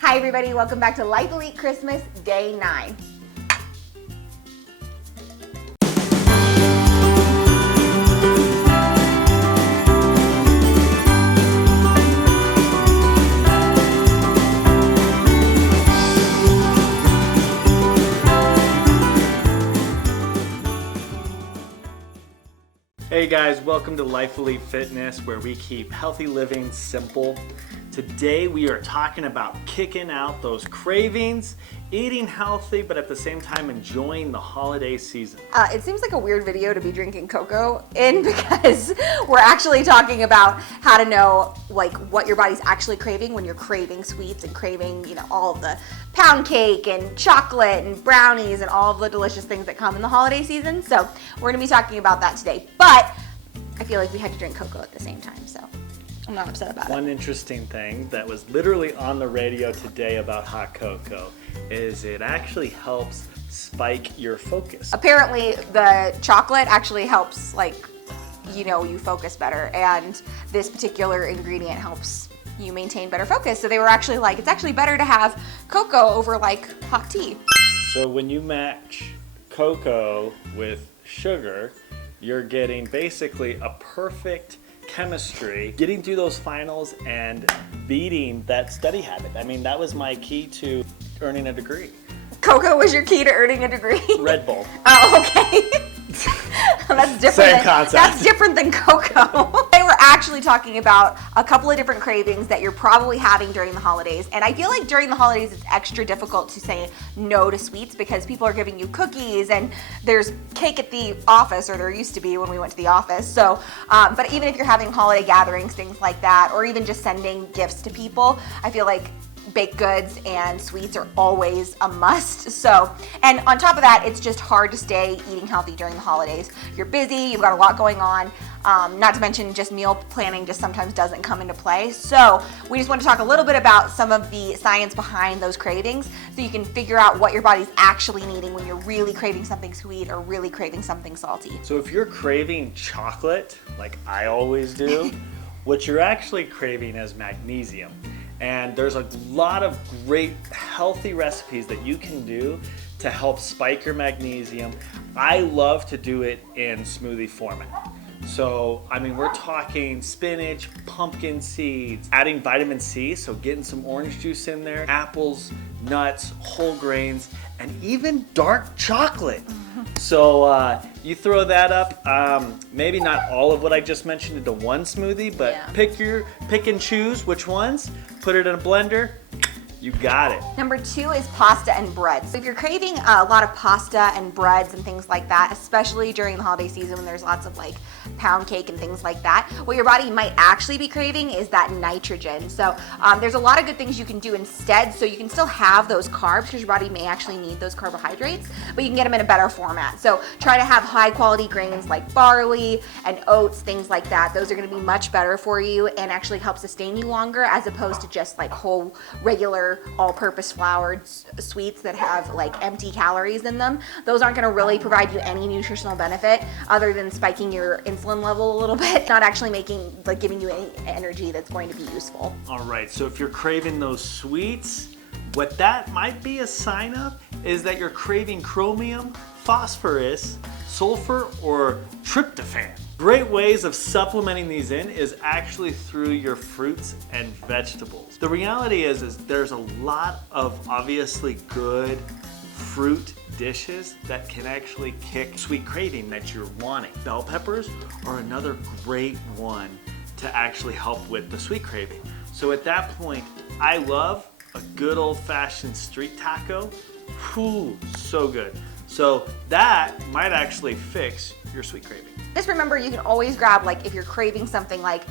Hi everybody, welcome back to Life Elite Christmas Day 9. Hey guys, welcome to Life Elite Fitness, where we keep healthy living simple. Today we are talking about kicking out those cravings, eating healthy, but at the same time enjoying the holiday season. It seems like a weird video to be drinking cocoa in because we're actually talking about how to know like what your body's actually craving when you're craving sweets and craving, all of the pound cake and chocolate and brownies and all of the delicious things that come in the holiday season. So we're gonna be talking about that today, but I feel like we had to drink cocoa at the same time, so I'm not upset about it. One interesting thing that was literally on the radio today about hot cocoa is it actually helps spike your focus. Apparently the chocolate actually helps you focus better, and this particular ingredient helps you maintain better focus. So they were actually like, it's actually better to have cocoa over like hot tea. So when you match cocoa with sugar, you're getting basically a perfect chemistry, getting through those finals and beating that study habit. I mean, that was my key to earning a degree. Cocoa was your key to earning a degree? Red Bull. Oh, okay. That's different. Same concept. That's different than cocoa. They were actually talking about a couple of different cravings that you're probably having during the holidays. And I feel like during the holidays, it's extra difficult to say no to sweets because people are giving you cookies and there's cake at the office, or there used to be when we went to the office. So, but even if you're having holiday gatherings, things like that, or even just sending gifts to people, I feel like baked goods and sweets are always a must. So, and on top of that, it's just hard to stay eating healthy during the holidays. You're busy, you've got a lot going on, not to mention just meal planning just sometimes doesn't come into play. So we just want to talk a little bit about some of the science behind those cravings so you can figure out what your body's actually needing when you're really craving something sweet or really craving something salty. So if you're craving chocolate, like I always do, what you're actually craving is magnesium. And there's a lot of great healthy recipes that you can do to help spike your magnesium. I love to do it in smoothie format. So, I mean, we're talking spinach, pumpkin seeds, adding vitamin C, so getting some orange juice in there, apples, nuts, whole grains, and even dark chocolate. So you throw that up, maybe not all of what I just mentioned into one smoothie, but pick and choose which ones, put it in a blender, you got it. Number 2 is pasta and bread. So if you're craving a lot of pasta and breads and things like that, especially during the holiday season when there's lots of like pound cake and things like that, what your body might actually be craving is that nitrogen. So there's a lot of good things you can do instead, so you can still have those carbs because your body may actually need those carbohydrates, but you can get them in a better format. So try to have high quality grains like barley and oats, things like that. Those are going to be much better for you and actually help sustain you longer, as opposed to just like whole regular all-purpose floured sweets that have like empty calories in them. Those aren't going to really provide you any nutritional benefit other than spiking your insulin level a little bit, not actually giving you any energy that's going to be useful. All right, so if you're craving those sweets, what that might be a sign of is that you're craving chromium, phosphorus, sulfur, or tryptophan. Great ways of supplementing these in is actually through your fruits and vegetables. The reality is there's a lot of obviously good fruit dishes that can actually kick sweet craving that you're wanting. Bell peppers are another great one to actually help with the sweet craving. So at that point, I love a good old-fashioned street taco. Whew, so good. So that might actually fix your sweet craving. Just remember, you can always grab, like if you're craving something like,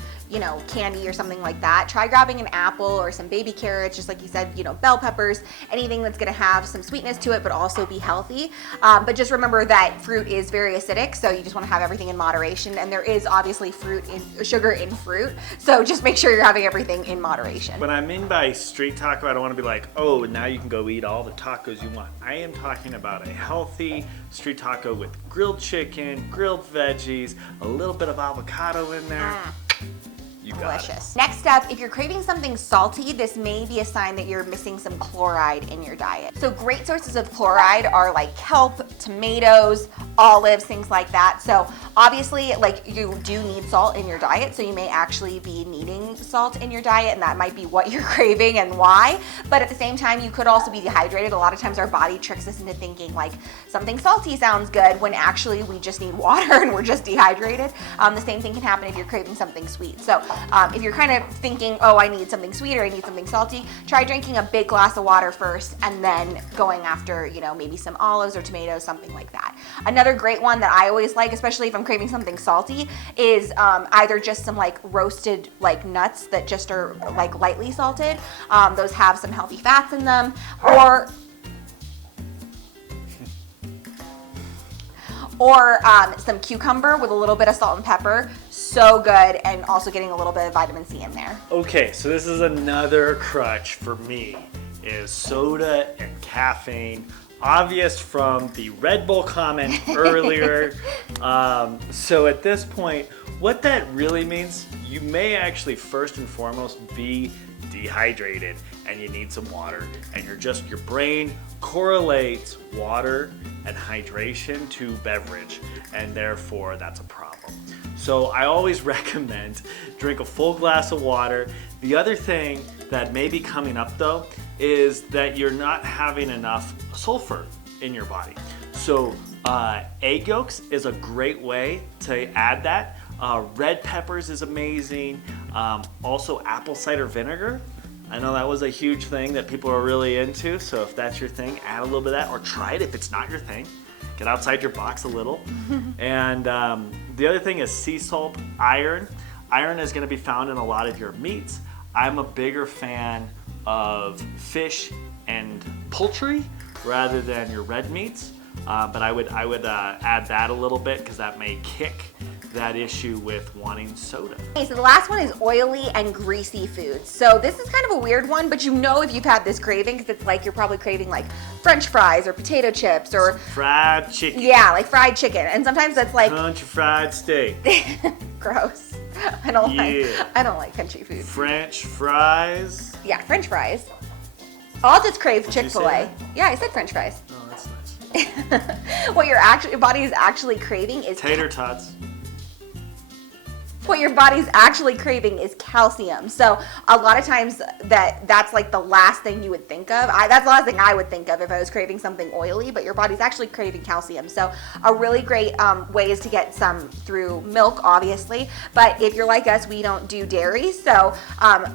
candy or something like that, try grabbing an apple or some baby carrots, just like you said, bell peppers, anything that's gonna have some sweetness to it, but also be healthy. But just remember that fruit is very acidic, so you just wanna have everything in moderation, and there is obviously sugar in fruit, so just make sure you're having everything in moderation. When I mean by street taco, I don't wanna be like, oh, now you can go eat all the tacos you want. I am talking about a healthy street taco with grilled chicken, grilled veggies, a little bit of avocado in there. You got it. Delicious. Next up, if you're craving something salty, this may be a sign that you're missing some chloride in your diet. So great sources of chloride are like kelp, tomatoes, olives, things like that. So obviously, like, you do need salt in your diet, so you may actually be needing salt in your diet, and that might be what you're craving and why. But at the same time, you could also be dehydrated. A lot of times our body tricks us into thinking like something salty sounds good when actually we just need water and we're just dehydrated. The same thing can happen if you're craving something sweet. So if you're kind of thinking, oh, I need something sweet or I need something salty, try drinking a big glass of water first and then going after, you know, maybe some olives or tomatoes, something like that. Another great one that I always like, especially if I'm craving something salty, is either just some like roasted like nuts that just are like lightly salted. Those have some healthy fats in them, or some cucumber with a little bit of salt and pepper. So good, and also getting a little bit of vitamin C in there. Okay, so this is another crutch for me, is soda and caffeine. Obvious from the Red Bull comment earlier. So at this point, what that really means, you may actually first and foremost be dehydrated and you need some water, and your brain correlates water and hydration to beverage, and therefore that's a problem. So I always recommend drink a full glass of water. The other thing that may be coming up though is that you're not having enough sulfur in your body. So egg yolks is a great way to add that. Red peppers is amazing. Also apple cider vinegar. I know that was a huge thing that people are really into. So if that's your thing, add a little bit of that, or try it if it's not your thing. Get outside your box a little. And the other thing is sea salt, iron. Iron is gonna be found in a lot of your meats. I'm a bigger fan of fish and poultry rather than your red meats. But I would add that a little bit because that may kick that issue with wanting soda. Okay, so the last one is oily and greasy foods. So this is kind of a weird one, but you know if you've had this craving, because it's like you're probably craving like French fries or potato chips or fried chicken. Yeah, like fried chicken. And sometimes that's like country fried steak. Gross. I don't like country food. French fries. Yeah, French fries. I'll just crave Did you say Chick-fil-A. that? Yeah, I said French fries. Oh, that's nice. What your body is actually craving is tater tots. What your body's actually craving is calcium. So a lot of times that's like the last thing you would think of. That's the last thing I would think of if I was craving something oily, but your body's actually craving calcium. So a really great way is to get some through milk, obviously. But if you're like us, we don't do dairy. So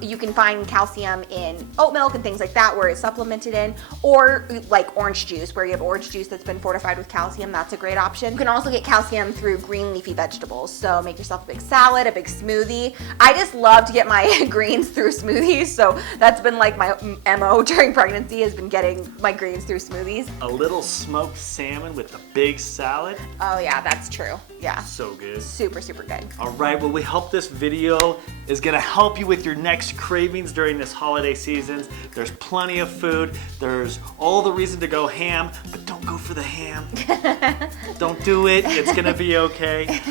you can find calcium in oat milk and things like that where it's supplemented in, or like orange juice where you have orange juice that's been fortified with calcium. That's a great option. You can also get calcium through green leafy vegetables. So make yourself a big salad, a big smoothie. I just love to get my greens through smoothies, so that's been like my MO during pregnancy, has been getting my greens through smoothies. A little smoked salmon with a big salad. Oh yeah, that's true. Yeah. So good. Super, super good. All right, well, we hope this video is gonna help you with your next cravings during this holiday season. There's plenty of food. There's all the reason to go ham, but don't go for the ham. Don't do it. It's gonna be okay.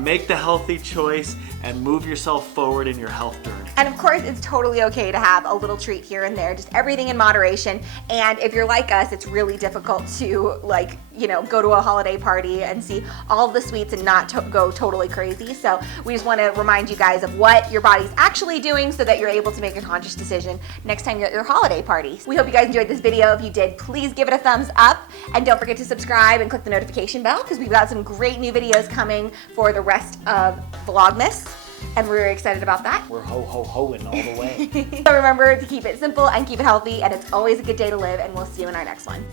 Make the healthy choice and move yourself forward in your health journey. And of course, it's totally okay to have a little treat here and there, just everything in moderation. And if you're like us, it's really difficult to go to a holiday party and see all the sweets and not go totally crazy. So we just want to remind you guys of what your body's actually doing so that you're able to make a conscious decision next time you're at your holiday party. We hope you guys enjoyed this video. If you did, please give it a thumbs up, and don't forget to subscribe and click the notification bell because we've got some great new videos coming for the rest of Vlogmas. And we're excited about that. We're ho-ho-hoing all the way. So remember to keep it simple and keep it healthy, and it's always a good day to live, and we'll see you in our next one.